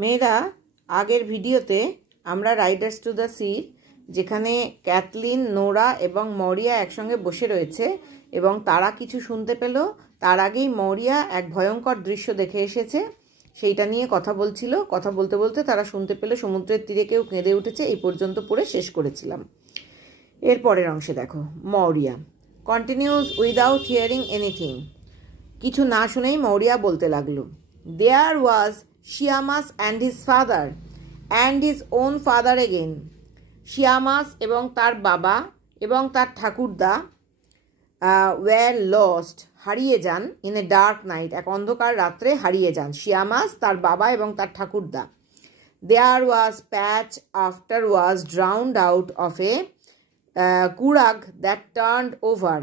মেয়েরা আগের ভিডিওতে আমরা রাইডার্স টু দ্য সি যেখানে ক্যাথলিন, নোরা এবং মরিয়া একসঙ্গে বসে রয়েছে এবং তারা কিছু শুনতে পেল। তার আগেই মরিয়া এক ভয়ঙ্কর দৃশ্য দেখে এসেছে, সেইটা নিয়ে কথা বলছিল। কথা বলতে বলতে তারা শুনতে পেল সমুদ্রের তীরে কেউ কেঁদে উঠেছে। এই পর্যন্ত পড়ে শেষ করেছিলাম। এর পরের অংশে দেখো, মরিয়া কন্টিনিউজ উইদাউট হিয়ারিং এনিথিং। কিছু না শুনেই মরিয়া বলতে লাগলো, there was Sheamus and his father and his own father again. Sheamus এবং তার বাবা এবং তার ঠাকুরদা ওয়ার লস্ট, হারিয়ে যান, ইন এ ডার্ক নাইট, এক অন্ধকার রাত্রে হারিয়ে যান। শিয়ামাস, তার বাবা এবং তার ঠাকুরদা। There was Patch after was drowned out of a curagh that turned over.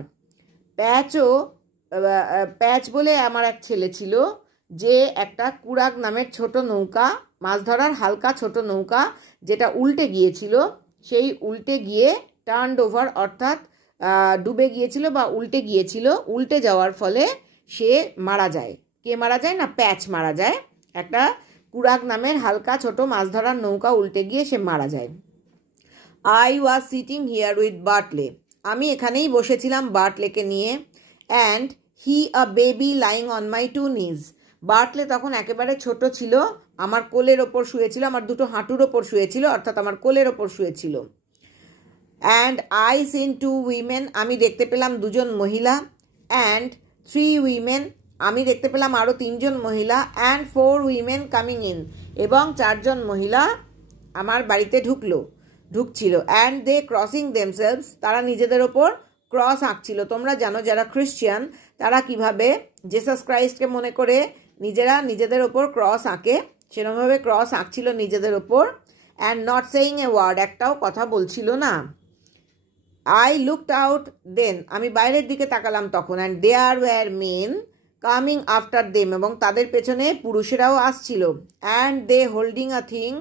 Patch বলে আমার এক ছেলে ছিল, যে একটা কুরাগ নামের ছোট নৌকা, মাছ ধরার হালকা ছোট নৌকা, যেটা উল্টে গিয়েছিল। সেই উল্টে গিয়ে টার্নড ওভার অর্থাৎ ডুবে গিয়েছিল বা উল্টে গিয়েছিল। উল্টে যাওয়ার ফলে সে মারা যায়। কে মারা যায়? না, প্যাচ মারা যায়। একটা কুরাগ নামের হালকা ছোট মাছ ধরার নৌকা উল্টে গিয়ে সে মারা যায়। I was sitting here with Bartley, আমি এখানেই বসেছিলাম বার্টলেকে নিয়ে। And he a baby lying on my two knees. Bartley তখন একেবারে ছোট ছিল, আমার কোলের ওপর শুয়েছিল, আমার দুটো হাঁটুর ওপর শুয়েছিল, অর্থাৎ আমার কোলের ওপর শুয়েছিল। And I seen two women, আমি দেখতে পেলাম দুজন মহিলা। অ্যান্ড থ্রি উইমেন, আমি দেখতে পেলাম আরও তিনজন মহিলা। And four women coming in, এবং চারজন মহিলা আমার বাড়িতে ঢুকছিল। অ্যান্ড দে ক্রসিং দেমসেলভস, তারা নিজেদের ওপর ক্রস আঁকছিল। তোমরা জানো যারা খ্রিশ্চান তারা কিভাবে জেসাস ক্রাইস্টকে মনে করে নিজেরা নিজেদের ওপর ক্রস আঁকে, সেরকমভাবে ক্রস আঁকছিল নিজেদের ওপর। And not saying a word, একটাও কথা বলছিল না। আই লুকড আউট দেন, আমি বাইরের দিকে তাকালাম তখন। And there were men coming after them, এবং তাদের পেছনে পুরুষেরাও আসছিল। And they holding a thing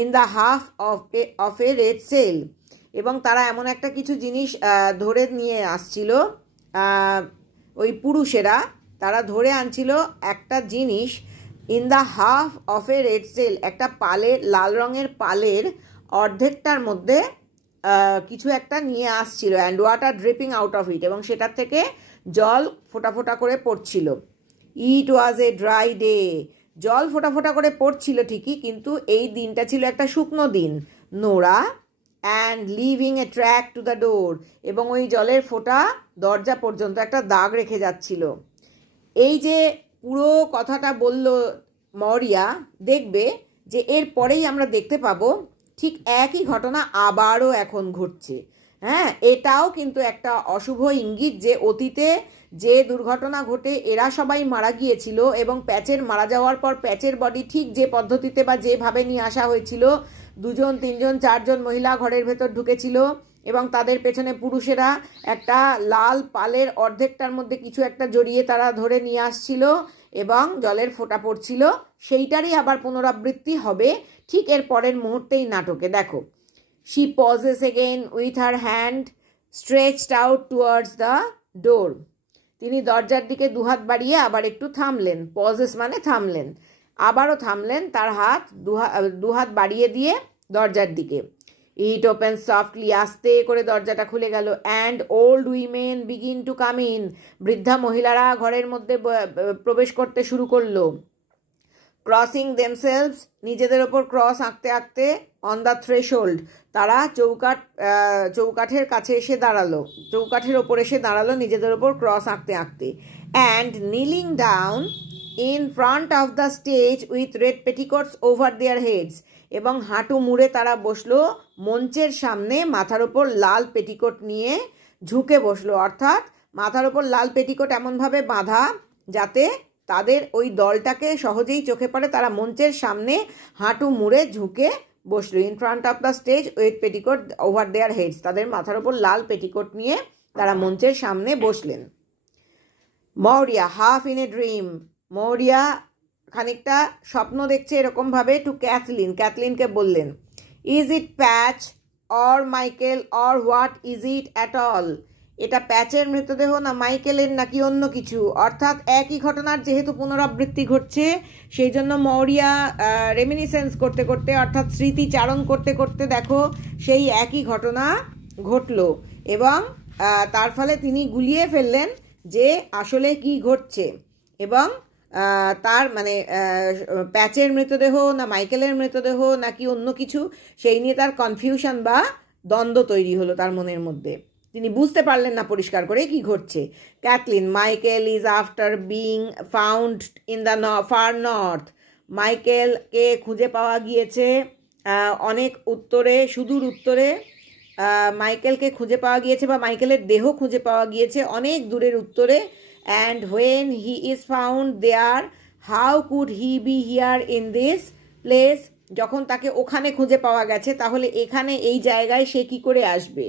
in the half of a red sail, এবং তারা এমন একটা কিছু জিনিস ধরে নিয়ে আসছিল। ওই পুরুষেরা তারা ধরে আনছিল একটা জিনিস, in the half of a red sell, একটা পালের, লাল রঙের পালের অর্ধেকটার মধ্যে কিছু একটা নিয়ে আসছিল। And water dripping out of ইট, এবং সেটার থেকে জল ফোঁটা ফোঁটা করে পড়ছিল। ইট ওয়াজ এ ড্রাই ডে, জল ফোঁটা ফোঁটা করে পড়ছিল ঠিকই, কিন্তু এই দিনটা ছিল একটা শুকনো দিন। Nora and leaving a track to the door, এবং ওই জলের ফোঁটা দরজা পর্যন্ত একটা দাগ রেখে যাচ্ছিল। এই যে পুরো কথাটা বলল মরিয়া, দেখবে যে এর পরেই আমরা দেখতে পাবো ঠিক একই ঘটনা আবারও এখন ঘটছে। হ্যাঁ, এটাও কিন্তু একটা অশুভ ইঙ্গিত যে অতীতে যে দুর্ঘটনা ঘটে এরা সবাই মারা গিয়েছিল, এবং প্যাচের মারা যাওয়ার পর প্যাচের বডি ঠিক যে পদ্ধতিতে বা যেভাবে নিয়ে আসা হয়েছিল, দুজন, তিনজন, চারজন মহিলা ঘরের ভেতর ঢুকেছিল, এবং তাদের পেছনে পুরুষেরা একটা লাল পালের অর্ধেকটার মধ্যে কিছু একটা জড়িয়ে তারা ধরে নিয়ে আসছিল, এবং জলের ফোঁটা পড়ছিল। সেইটারই আবার পুনরাবৃত্তি হবে ঠিক এর পরের মুহূর্তেই নাটকে। দেখো, she pauses again with her hand stretched out towards the door. তিনি দরজার দিকে দুহাত বাড়িয়ে আবার একটু থামলেন। পজেস মানে থামলেন, আবারও থামলেন, তার হাত দুহাত বাড়িয়ে দিয়ে দরজার দিকে। ইট ওপেন সফটলি, আস্তে করে দরজাটা খুলে গেল। And old women begin to come in, বৃদ্ধা মহিলারা ঘরের মধ্যে প্রবেশ করতে শুরু করলো। ক্রসিং দেমসেলভস, নিজেদের ওপর ক্রস আঁকতে আঁকতে। অন দ্য থ্রেশহোল্ড, তারা চৌকাঠের কাছে এসে দাঁড়ালো, চৌকাঠের ওপর এসে দাঁড়ালো নিজেদের ওপর ক্রস আঁকতে আঁকতে। And kneeling down in front of the stage with red petticoats over their heads, এবং হাঁটু মুড়ে তারা বসলো মঞ্চের সামনে, মাথার ওপর লাল পেটিকোট নিয়ে ঝুঁকে বসলো। অর্থাৎ মাথার ওপর লাল পেটিকোট এমনভাবে বাঁধা যাতে তাদের ওই দলটাকে সহজেই চোখে পড়ে। তারা মঞ্চের সামনে হাঁটু মুড়ে ঝুঁকে বসলো। In front of the stage with petticoat over their heads, তাদের মাথার ওপর লাল পেটিকোট নিয়ে তারা মঞ্চের সামনে বসলেন। মরিয়া হাফ ইন এ ড্রিম, মরিয়া খানিকটা স্বপ্ন দেখছে এরকমভাবে। টু ক্যাথলিন, ক্যাথলিনকে বললেন, is it patch or Michael or what is it at all, এটা প্যাচের মৃতদেহ না মাইকেলের নাকি অন্য কিছু। অর্থাৎ একই ঘটনার যেহেতু পুনরাবৃত্তি ঘটছে, সেই জন্য মৌরিয়া রেমিনিসেন্স করতে করতে অর্থাৎ স্মৃতিচারণ করতে করতে দেখো সেই একই ঘটনা ঘটল, এবং তার ফলে তিনি গুলিয়ে ফেললেন যে আসলে কি ঘটছে, এবং তার মানে প্যাচের মৃতদেহ না মাইকেলের মৃতদেহ নাকি অন্য কিছু, সেই নিয়ে তার কনফিউশন বা দ্বন্দ্ব তৈরি হলো তার মনের মধ্যে। তিনি বুঝতে পারলেন না পরিষ্কার করে কি ঘটছে। Cathleen, Michael is after being found in the far north. মাইকেলকে খুঁজে পাওয়া গিয়েছে অনেক উত্তরে, সুদূর উত্তরে। মাইকেলকে খুঁজে পাওয়া গিয়েছে বা মাইকেলের দেহ খুঁজে পাওয়া গিয়েছে অনেক দূরের উত্তরে। And when he is found there, how could he be here in this place. যখন তাকে ওখানে খুঁজে পাওয়া গেছে, তাহলে এখানে এই জায়গায় সে কি করে আসবে।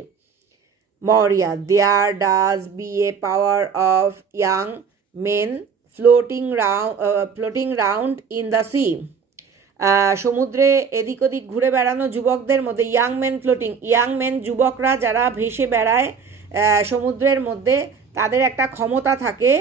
Maurya, there does be a power of young men floating round in the sea. সমুদ্রে এদিক ওদিক ঘুরে বেড়ানো যুবকদের মধ্যে, ইয়াং মেন যুবকরা যারা ভেসে বেড়ায় সমুদ্রের মধ্যে, তাদের একটা ক্ষমতা থাকে।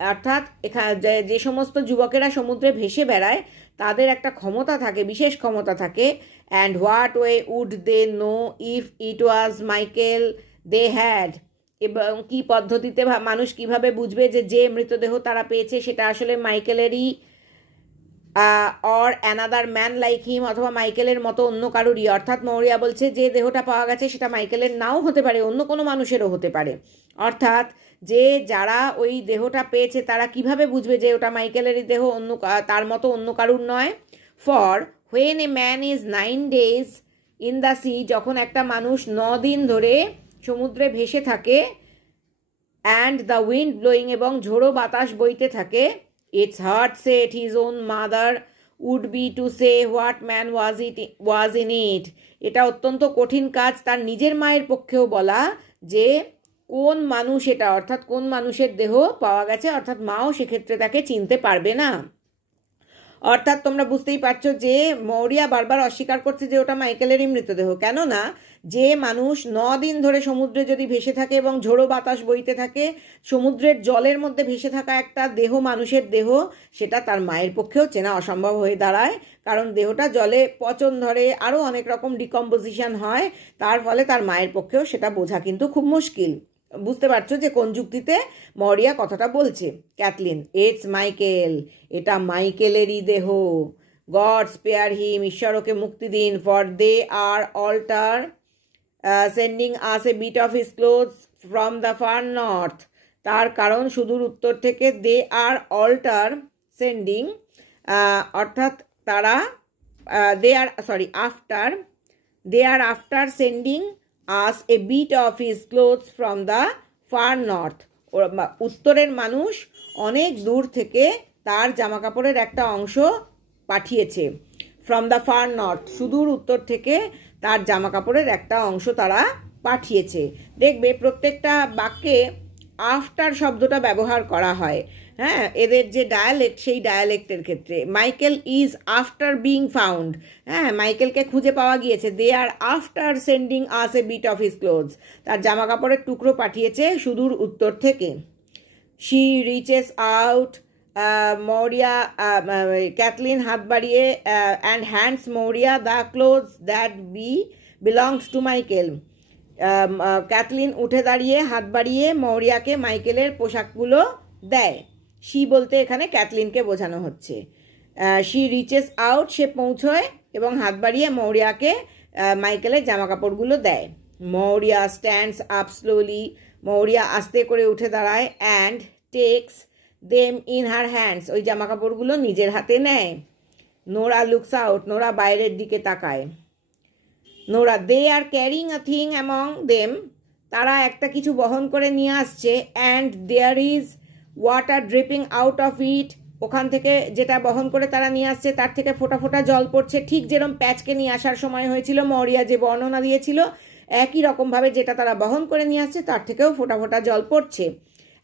অর্থাৎ এখানে যে সমস্ত যুবকেরা সমুদ্রে ভেসে বেড়ায় তাদের একটা ক্ষমতা থাকে, বিশেষ ক্ষমতা থাকে। And what way would they know if it was Michael they had. এবং কি পদ্ধতিতে মানুষ কিভাবে বুঝবে যে মৃতদেহ তারা পেয়েছে সেটা আসলে মাইকেলেরই or another man like him, অথবা মাইকেলের মতো অন্য কারুরই। অর্থাৎ মৌরিয়া বলছে যে দেহটা পাওয়া গেছে সেটা মাইকেলের নাও হতে পারে, অন্য কোনো মানুষেরও হতে পারে। অর্থাৎ যে যারা ওই দেহটা পেয়েছে তারা কিভাবে বুঝবে যে ওটা মাইকেলেরই দেহ, অন্য তার মতো অন্য কারুর নয়। For when a man is 9 days in the C, যখন একটা মানুষ 9 দিন ধরে সমুদ্রে ভেসে থাকে, অ্যান্ড দ্য উইন্ড ব্লোয়িং, এবং ঝোড়ো বাতাস বইতে থাকে, it's hard said his own mother would be to say what man was in it. এটা অত্যন্ত কঠিন কাজ তার নিজের মায়ের পক্ষেও বলা যে কোন মানুষ এটা, অর্থাৎ কোন মানুষের দেহ পাওয়া গেছে, অর্থাৎ মাও সেক্ষেত্রে তাকে চিনতে পারবে না। অর্থাৎ তোমরা বুঝতেই পারছো যে মৌরিয়া বারবার অস্বীকার করছে যে ওটা মাইকেলেরই মৃতদেহ। কেননা যে মানুষ 9 দিন ধরে সমুদ্রে যদি ভেসে থাকে এবং ঝোড়ো বাতাস বইতে থাকে, সমুদ্রের জলের মধ্যে ভেসে থাকা একটা দেহ, মানুষের দেহ, সেটা তার মায়ের পক্ষেও চেনা অসম্ভব হয়ে দাঁড়ায়। কারণ দেহটা জলে পচন ধরে, আরও অনেক রকম ডিকম্পোজিশন হয়, তার ফলে তার মায়ের পক্ষেও সেটা বোঝা কিন্তু খুব মুশকিল। বুঝতে পারছো যে কোন যুক্তিতে মৌরিয়া কথাটা বলছে। ক্যাথলিন, ইটস মাইকেল, এটা মাইকেলেরই দেহ। গড স্পেয়ার হিম, ঈশ্বর ওকে মুক্তি দিন। For they are after sending us a bit of his clothes from the far north. তার কারণ সুদূর উত্তর থেকে দে আর অল্টার সেন্ডিং, অর্থাৎ তারা they are after sending us a bit of his clothes from the far north. উত্তরের মানুষ অনেক দূর থেকে তার জামা কাপড়ের একটা অংশ পাঠিয়েছে। ফ্রম দ্য ফার নর্থ, সুদূর উত্তর থেকে তার জামা কাপড়ের একটা অংশ তারা পাঠিয়েছে। দেখবে প্রত্যেকটা বাক্যে আফটার শব্দটা ব্যবহার করা হয়। হ্যাঁ, এদের যে ডায়ালেক্ট, সেই ডায়ালেক্টের ক্ষেত্রে Michael is after being found, হ্যাঁ মাইকেলকে খুঁজে পাওয়া গিয়েছে। They are after sending us a bit of his clothes, তার জামা কাপড়ের টুকরো পাঠিয়েছে সুদূর উত্তর থেকে। She reaches out, Maurya, Cathleen হাত বাড়িয়ে, and hands Maurya the clothes that belonged to Michael. Cathleen উঠে দাঁড়িয়ে হাত বাড়িয়ে মৌরিয়াকে মাইকেলের পোশাকগুলো দেয়। শি বলতে এখানে ক্যাথলিনকে বোঝানো হচ্ছে। শি রিচেস আউট, সে পৌঁছয় এবং হাত বাড়িয়ে মৌরিয়াকে মাইকেলের জামা কাপড়গুলো দেয়। Maurya stands up slowly, Maurya আস্তে করে উঠে দাঁড়ায়। And takes them in her hands, ওই জামা কাপড়গুলো নিজের হাতে নেয়। নোরা লুকস আউট, নোরা বাইরের দিকে তাকায়। Nora, they are carrying a thing among them, তারা একটা কিছু বহন করে নিয়ে আসছে। And there is water dripping out of it, ওখান থেকে যেটা বহন করে তারা নিয়ে আসছে তার থেকে ফোঁটা ফোঁটা জল পড়ছে। ঠিক যেরকম প্যাচকে নিয়ে আসার সময় হয়েছিল, মৌরিয়া যে বর্ণনা দিয়েছিল, একই রকমভাবে যেটা তারা বহন করে নিয়ে আসছে তার থেকেও ফোঁটা ফোঁটা জল পড়ছে।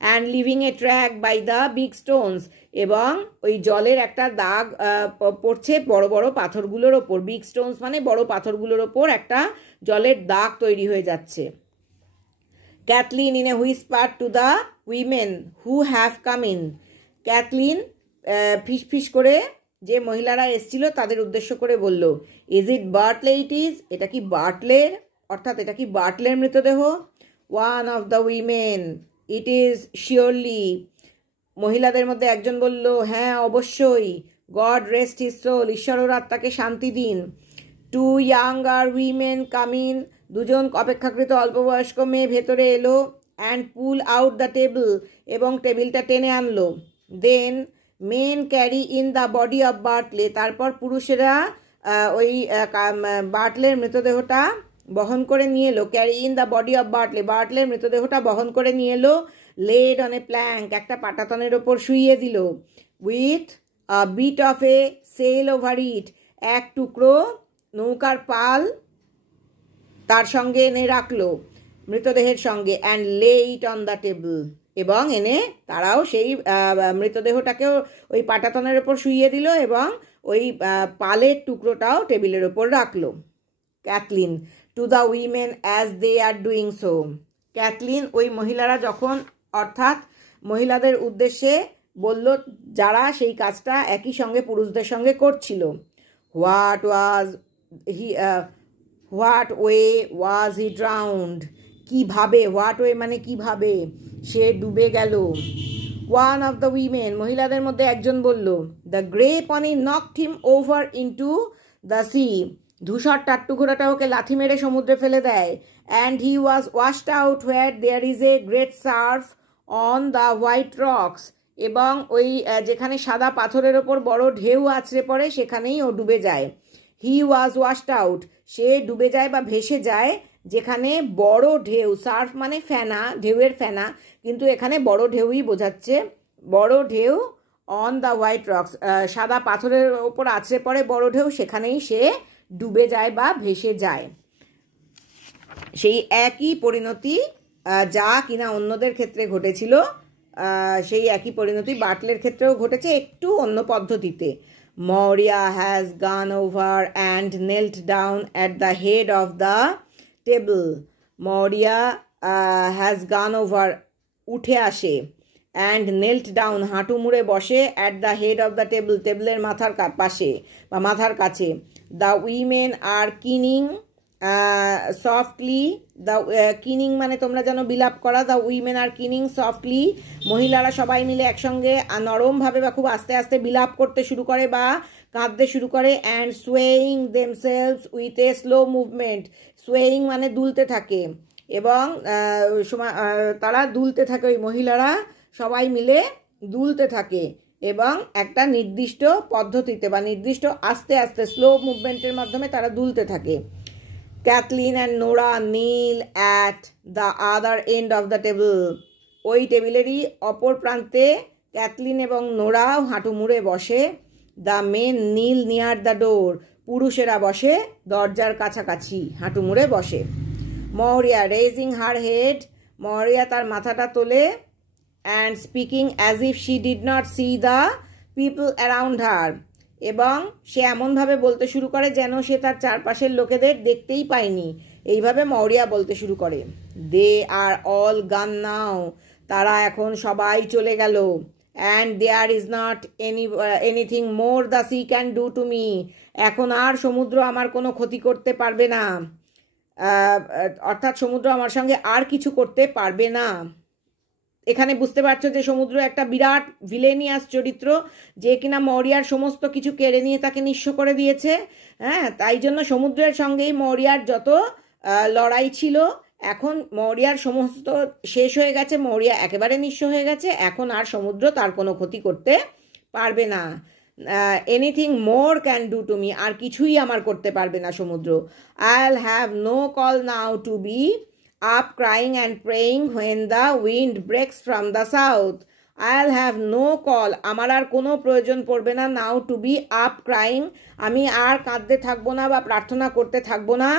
And leaving a track by the big stones, এবং ওই জলের একটা দাগ পড়ছে বড় বড় পাথরগুলোর ওপর। বিগ স্টোনস মানে বড় পাথরগুলোর ওপর একটা জলের দাগ তৈরি হয়ে যাচ্ছে। Kathleen in a whisper to the women who have come in. Kathleen ফিস ফিস করে যে মহিলারা এসেছিল তাদের উদ্দেশ্য করে বলল, ইজ ইট বার্টলে ইট ইজ, এটা কি বার্টলের, অর্থাৎ এটা কি বার্টলের মৃতদেহ? One of the women, it is surely, মহিলাদের মধ্যে একজন বলল, হ্যাঁ অবশ্যই, গড রেস্ট হিজ সোল, ঈশ্বরের আত্মাকে শান্তি দিন। Two younger women come in, দুজন অপেক্ষাকৃত অল্পবয়স্ক মেয়ে ভেতরে এলো। And pull out the table, এবং টেবিলটা টেনে আনলো। Then men carry in the body of Bartley, তারপর পুরুষেরা ওই বার্টলের মৃতদেহটা বহন করে নিয়ে এলো। Carry in the body of Bartley, বার্টলের মৃতদেহটা বহন করে নিয়ে এলো। লেড অন এ প্ল্যাঙ্ক, একটা পাটাতনের ওপর শুইয়ে দিল। With a bit of a sail over it, এক টুকরো নৌকার পাল তার সঙ্গে এনে রাখলো মৃতদেহের সঙ্গে। অ্যান্ড লে ইট অন দ্য টেবিল, এবং এনে তারাও সেই মৃতদেহটাকেও ওই পাটাতনের ওপর শুইয়ে দিল এবং ওই পালের টুকরোটাও টেবিলের ওপর রাখলো। Cathleen to the women as they are doing so, Cathleen ওই মহিলারা যখন, অর্থাৎ মহিলাদের উদ্দেশ্যে বলল যারা সেই কাজটা একই সঙ্গে পুরুষদের সঙ্গে করছিল। What way was he drowned, কীভাবে, হোয়াট ওয়ে মানে কীভাবে সে ডুবে গেল। ওয়ান অফ দ্য উইমেন, মহিলাদের মধ্যে একজন বলল, the grey pony knocked him over into the sea, ধূসর টাট্টু ঘোড়াটা ওকে লাথি মেরে সমুদ্রে ফেলে দেয়। And he was washed out where there is a great surf on the white rocks, এবং ওই যেখানে সাদা পাথরের ওপর বড় ঢেউ আছড়ে পড়ে সেখানেই ও ডুবে যায়। হি ওয়াজ ওয়াশড আউট, সে ডুবে যায় বা ভেসে যায় যেখানে বড় ঢেউ, সার্ফ মানে ফেনা, ঢেউয়ের ফেনা, কিন্তু এখানে বড় ঢেউই বোঝাচ্ছে, বড় ঢেউ অন দ্য হোয়াইট রক্স, সাদা পাথরের ওপর আছড়ে পড়ে বড় ঢেউ, সেখানেই সে ডুবে যায় বা ভেসে যায়। সেই একই পরিণতি যা কিনা অন্যদের ক্ষেত্রে ঘটেছিল, সেই একই পরিণতি বার্টলের ক্ষেত্রেও ঘটেছে, একটু অন্য পদ্ধতিতে। Maurya has gone over and knelt down at the head of the table, Maurya has gone over, উঠে আসে, অ্যান্ড নেল্ট ডাউন, হাঁটু মুড়ে বসে, at the head of the table, টেবিলের মাথার পাশে বা মাথার কাছে। The women are keening softly, the keening মানে তোমরা জানো বিলাপ করা, the women are keening softly, মহিলারা সবাই মিলে একসঙ্গে নরমভাবে বা খুব আস্তে আস্তে বিলাপ করতে শুরু করে বা কাঁদতে শুরু করে। And swaying themselves with a slow movement, swaying মানে দুলতে থাকে, এবং তারা দুলতে থাকে, ওই মহিলারা সবাই মিলে দুলতে থাকে এবং একটা নির্দিষ্ট পদ্ধতিতে বা নির্দিষ্ট আস্তে আস্তে স্লো মুভমেন্টের মাধ্যমে তারা দুলতে থাকে। Cathleen and Nora kneel at the other end of the table, ওই টেবিলেরই অপর প্রান্তে ক্যাথলিন এবং নোরাও হাঁটু মুড়ে বসে। The men kneel near the door, পুরুষেরা বসে দরজার কাছাকাছি, হাঁটু মুড়ে বসে। মরিয়া রেজিং হার হেড, মরিয়া তার মাথাটা তোলে। And speaking as if she did not C the people around হার, এবং সে এমনভাবে বলতে শুরু করে যেন সে তার চারপাশের লোকেদের দেখতেই পায়নি, এইভাবে মরিয়া বলতে শুরু করে। দে আর অল গান নাও, তারা এখন সবাই চলে গেল। And there is not anything more the sea can do to me, এখন আর সমুদ্র আমার কোনো ক্ষতি করতে পারবে না, অর্থাৎ সমুদ্র আমার সঙ্গে আর কিছু করতে পারবে না। এখানে বুঝতে পারছো যে সমুদ্র একটা বিরাট ভিলেনিয়াস চরিত্র, যে কিনা মরিয়ার সমস্ত কিছু কেড়ে নিয়ে তাকে নিঃস্ব করে দিয়েছে। হ্যাঁ, তাই জন্য সমুদ্রের সঙ্গেই মরিয়ার যত লড়াই ছিল, এখন মরিয়ার সমস্ত শেষ হয়ে গেছে, মরিয়া একেবারে নিঃস্ব হয়ে গেছে, এখন আর সমুদ্র তার কোনো ক্ষতি করতে পারবে না। Anything more can do to me, আর কিছুই আমার করতে পারবে না সমুদ্র। I'll have no call now to be up crying and praying when the wind breaks from the south. I'll have no call, আমার আর কোনো প্রয়োজন পড়বে না, now to be up crying, আমি আর কাঁদতে থাকবো না বা প্রার্থনা করতে থাকবো না।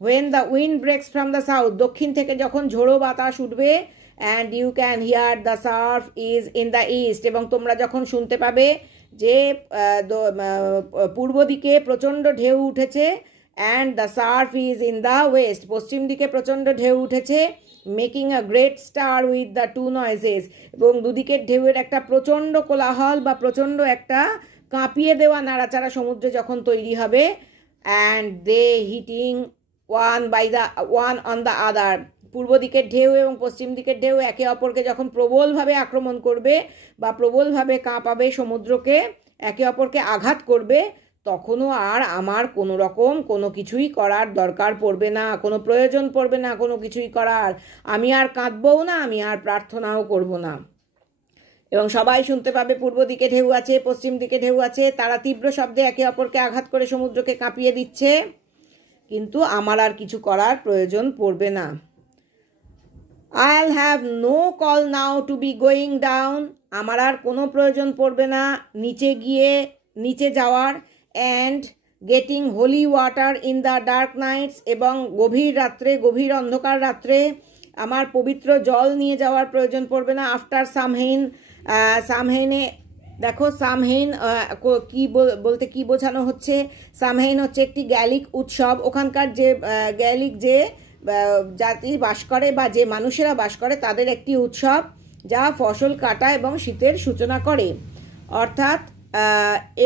when the wind breaks from the south, দক্ষিণ থেকে যখন ঝোড়ো বাতাস উঠবে। and you can hear the surf is in the east, এবং তোমরা যখন শুনতে পাবে যে পূর্ব দিকে প্রচণ্ড ঢেউ উঠেছে, and the surf is in the west, পশ্চিম দিকে প্রচণ্ড ঢেউ উঠেছে, making a great stir with the two noises, এবং দুদিকের ঢেউয়ের একটা প্রচণ্ড কোলাহল বা প্রচণ্ড একটা কাঁপিয়ে দেওয়া নাড়াচাড়া সমুদ্রে যখন তৈরি হবে, and they hitting one on the other, পূর্ব দিকের ঢেউ এবং পশ্চিম দিকের ঢেউ একে অপরকে যখন প্রবলভাবে আক্রমণ করবে বা প্রবলভাবে কাঁপাবে, সমুদ্রকে একে অপরকে আঘাত করবে, তখনও আর আমার কোনো রকম কোনো কিছুই করার দরকার পড়বে না, কোনো প্রয়োজন পড়বে না কোনো কিছুই করার। আমি আর কাঁদবও না, আমি আর প্রার্থনাও করব না। এবং সবাই শুনতে পাবে পূর্ব দিকে ঢেউ আছে, পশ্চিম দিকে ঢেউ আছে, তারা তীব্র শব্দে একে অপরকে আঘাত করে সমুদ্রকে কাঁপিয়ে দিচ্ছে, কিন্তু আমার আর কিছু করার প্রয়োজন পড়বে না। I'll have no call now to be going down, আমার আর কোনো প্রয়োজন পড়বে না নিচে যাওয়ার, and getting holy water in the dark nights, এবং গভীর অন্ধকার রাত্রে আমার পবিত্র জল নিয়ে যাওয়ার প্রয়োজন পড়বে না। আফটার সামহেইনে দেখো, সামহেইন কি বলতে কি বোঝানো হচ্ছে? সামহেইন হচ্ছে একটি গ্যালিক উৎসব, ওখানকার যে গ্যালিক যে জাতি বাস করে বা যে মানুষেরা বাস করে তাদের একটি উৎসব, যা ফসল কাটা এবং শীতের সূচনা করে। অর্থাৎ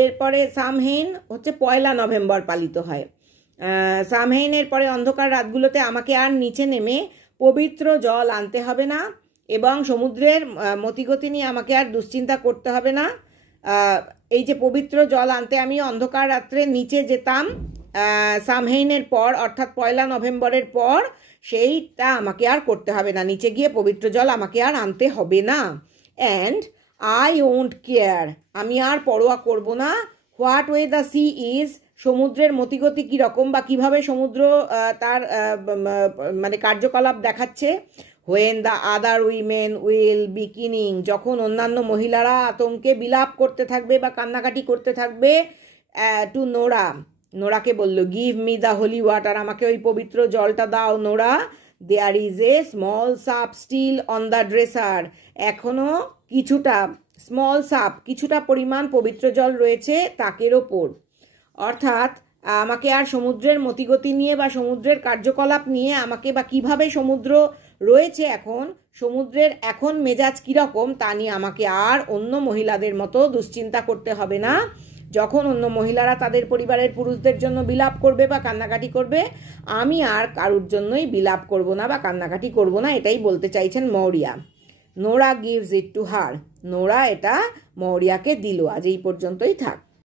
এরপরে সামহেইন হচ্ছে 1 নভেম্বর পালিত হয়। সামহেইনের পরে অন্ধকার রাতগুলোতে আমাকে আর নিচে নেমে পবিত্র জল আনতে হবে না, এবং সমুদ্রের মতিগতি নিয়ে আমাকে আর দুশ্চিন্তা করতে হবে না। এই যে পবিত্র জল আনতে আমি অন্ধকার রাত্রে নিচে যেতাম সামহেইনের পর, অর্থাৎ 1 নভেম্বরের পর, সেইটা আমাকে আর করতে হবে না, নিচে গিয়ে পবিত্র জল আমাকে আর আনতে হবে না। অ্যান্ড আই ওন্ট কেয়ার, আমি আর পরোয়া করব না, what way the sea is, সমুদ্রের মতিগতি কীরকম বা কীভাবে সমুদ্র তার মানে কার্যকলাপ দেখাচ্ছে। When the other women will be keening, যখন অন্যান্য মহিলারা আতঙ্কে বিলাপ করতে থাকবে বা কান্নাকাটি করতে থাকবে, টু নোরাকে বলল, give me the holy water, আমাকে ওই পবিত্র জলটা দাও নোরা। There is a small sup still on the dresser, এখনও কিছুটা পরিমাণ পবিত্র জল রয়েছে তাকের ওপর। অর্থাৎ আমাকে আর সমুদ্রের মতিগতি নিয়ে বা সমুদ্রের কার্যকলাপ নিয়ে আমাকে বা কিভাবে সমুদ্র রয়েছে এখন, সমুদ্রের এখন মেজাজ কীরকম তা নিয়ে আমাকে আর অন্য মহিলাদের মতো দুশ্চিন্তা করতে হবে না। যখন অন্য মহিলারা তাদের পরিবারের পুরুষদের জন্য বিলাপ করবে বা কান্নাকাটি করবে, আমি আর কারুর জন্যই বিলাপ করব না বা কান্নাকাটি করব না, এটাই বলতে চাইছেন Maurya. Nora gives it to her, Nora এটা মৌরিয়াকে দিল। আজ এই পর্যন্তই থাক।